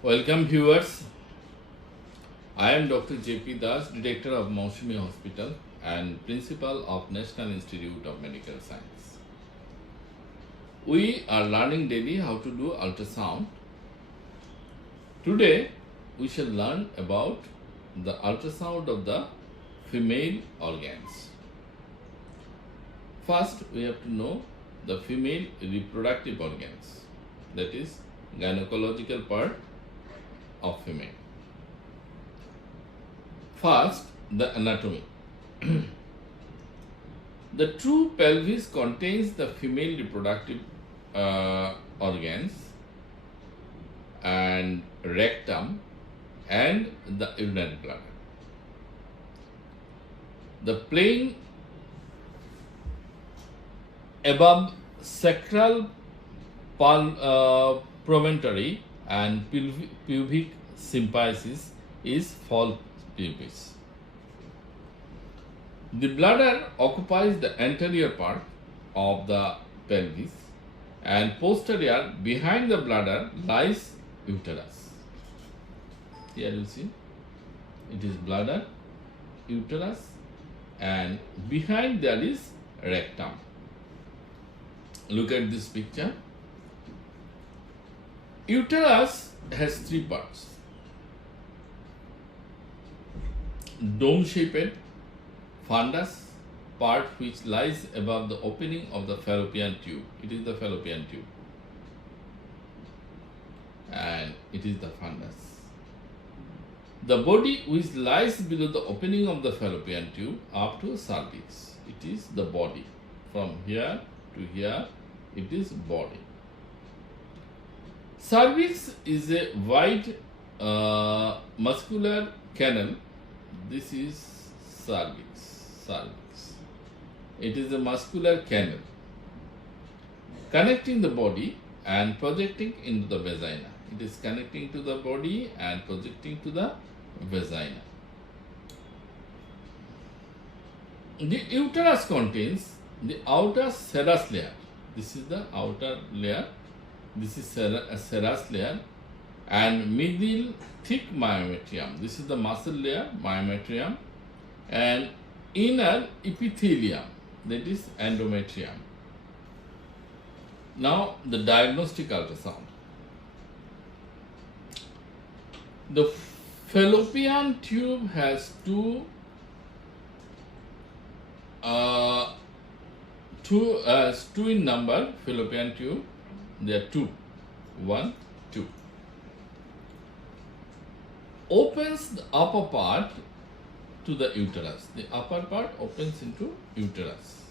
Welcome viewers. I am Dr. J.P. Das, Director of Maushumi Hospital and Principal of National Institute of Medical Science. We are learning daily how to do ultrasound. Today we shall learn about the ultrasound of the female organs. First we have to know the female reproductive organs, that is gynecological part of female. First, the anatomy. The true pelvis contains the female reproductive organs and rectum and the urinary bladder. The plane above sacral promontory and pubic symphysis is false pubis. The bladder occupies the anterior part of the pelvis and posterior behind the bladder lies uterus. Here you see it is bladder, uterus, and behind there is rectum. Look at this picture. Uterus has three parts. Dome-shaped fundus, part which lies above the opening of the fallopian tube. It is the fallopian tube. And it is the fundus. The body which lies below the opening of the fallopian tube up to cervix. It is the body. From here to here, it is body. Cervix is a wide muscular canal. This is cervix. It is a muscular canal connecting the body and projecting into the vagina. It is connecting to the body and projecting to the vagina. The uterus contains the outer serous layer. This is the outer layer. This is a serous layer and middle thick myometrium. This is the muscle layer, myometrium, and inner epithelium, that is endometrium. Now the diagnostic ultrasound. The fallopian tube has two in number fallopian tube. There are two. 1, 2. Opens the upper part to the uterus. The upper part opens into uterus.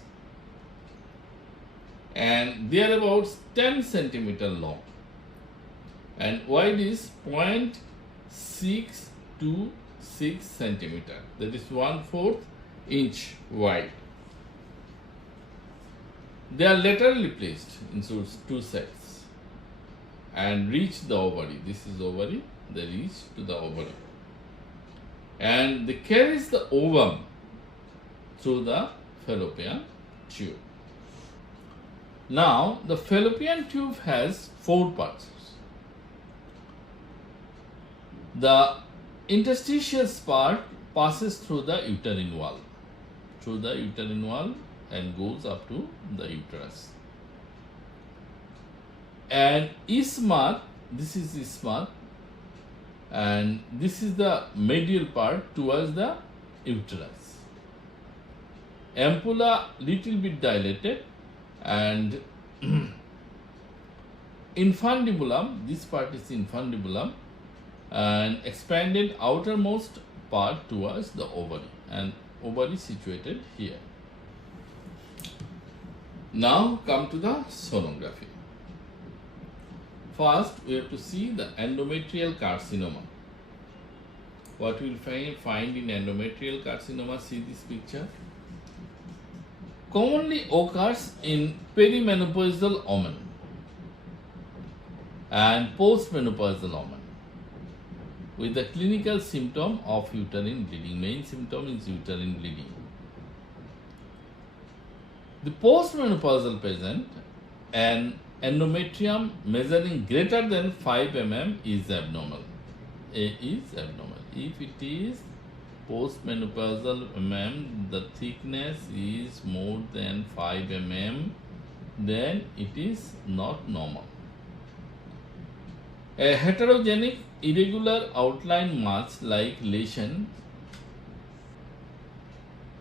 And they are about 10 centimeter long. And wide is 0.6 to 6 centimeter. That is 1/4 inch wide. They are laterally placed in two sets and reach the ovary. This is ovary, they reach to the ovary. And they carries the ovum through the fallopian tube. Now, the fallopian tube has 4 parts. The interstitial part passes through the uterine wall. And goes up to the uterus. And isthmus, this is isthmus, and this is the medial part towards the uterus. Ampulla little bit dilated, and infundibulum, this part is infundibulum, and expanded outermost part towards the ovary, and ovary situated here. Now come to the sonography. First, we have to see the endometrial carcinoma. What we will find in endometrial carcinoma, see this picture. Commonly occurs in perimenopausal women and postmenopausal women with the clinical symptom of uterine bleeding. Main symptom is uterine bleeding. The postmenopausal patient and endometrium measuring greater than 5 mm is abnormal. A is abnormal. If it is postmenopausal mm, the thickness is more than 5 mm, then it is not normal. A heterogenic irregular outline marks like lesion,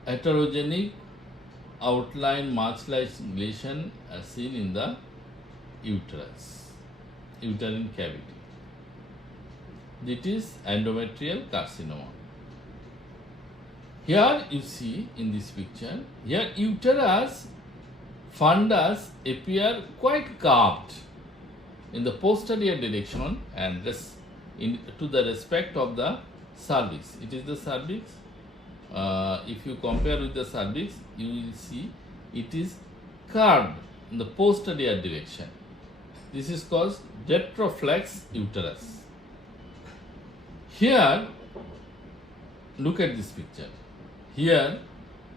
heterogenic outline marks like lesion are seen in the uterus, uterine cavity. It is endometrial carcinoma. Here you see in this picture, here uterus fundus appear quite curved in the posterior direction and to the respect of the cervix. It is the cervix. If you compare with the cervix, you will see it is curved in the posterior direction. This is called retroflex uterus. Here, look at this picture. Here,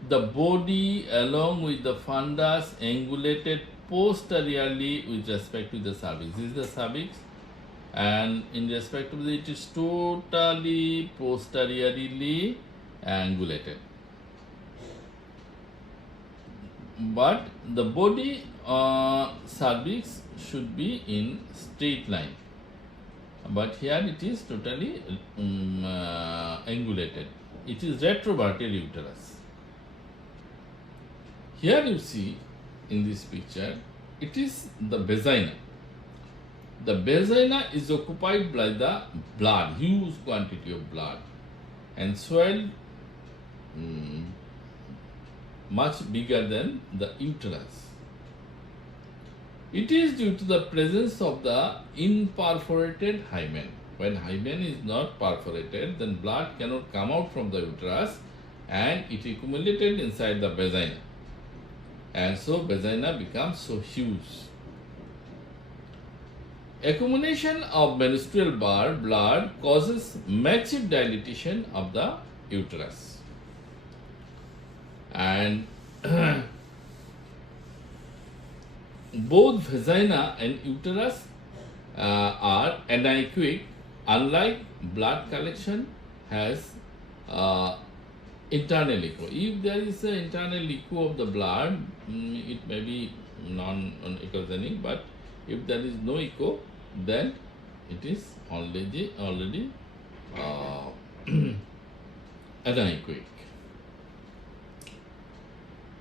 the body along with the fundus angulated posteriorly with respect to the cervix. This is the cervix, and in respect to it is totally posteriorly angulated. But the body cervix should be in straight line. But here it is totally angulated. It is retroverted uterus. Here you see in this picture, it is the vagina. The vagina is occupied by the blood, huge quantity of blood, and swelled much bigger than the uterus. It is due to the presence of the imperforated hymen. When hymen is not perforated, then blood cannot come out from the uterus and it accumulated inside the vagina. And so vagina becomes so huge. Accumulation of menstrual blood causes massive dilatation of the uterus. And both vagina and uterus are anechoic, unlike blood collection has internal echo. If there is an internal echo of the blood, it may be non-echogenic, but if there is no echo, then it is already anechoic.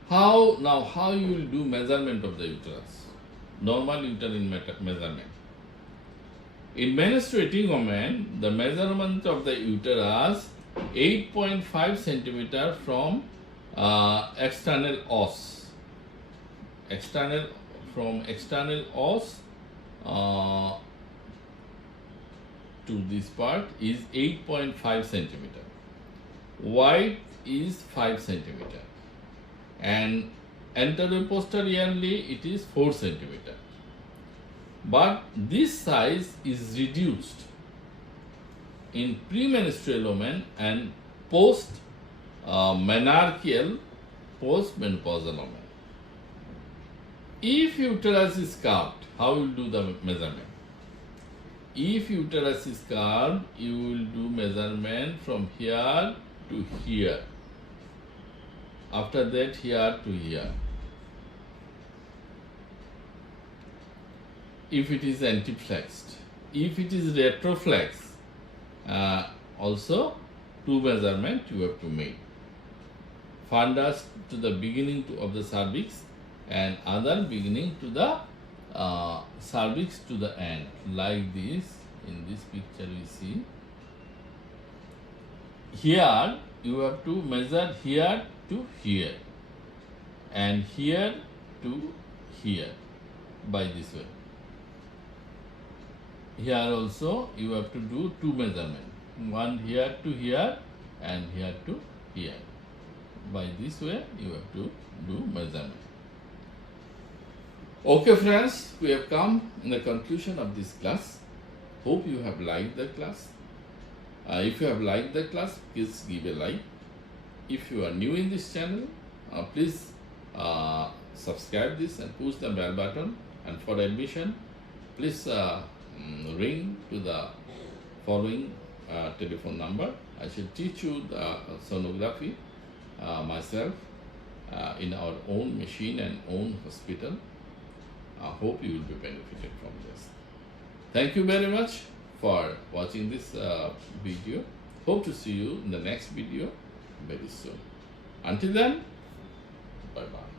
How you will do measurement of the uterus? Normal uterine measurement. In menstruating women, the measurement of the uterus 8.5 centimeter from external os. From external os to this part is 8.5 centimeter. Wide is 5 centimeter. And anterior-posteriorly it is 4 centimeter. But this size is reduced in premenstrual women and post-menarcheal, post-menopausal women. If uterus is curved, how you will do the measurement? If uterus is curved, you will do measurement from here to here. After that, here to here. If it is anteflexed. If it is retroflex, also two measurement you have to make. Fundus to the beginning of the cervix and other beginning to the cervix to the end, like this. In this picture we see. Here you have to measure here to here and here to here by this way. Here also you have to do two measurements, one here to here and here to here. By this way you have to do measurement. Okay friends, we have come in the conclusion of this class. Hope you have liked the class. If you have liked the class, please give a like. If you are new in this channel, please subscribe this and push the bell button And for admission, please ring to the following telephone number. I shall teach you the sonography myself in our own machine and own hospital. I hope you will be benefited from this. Thank you very much for watching this video. Hope to see you in the next video very soon. Until then, bye bye.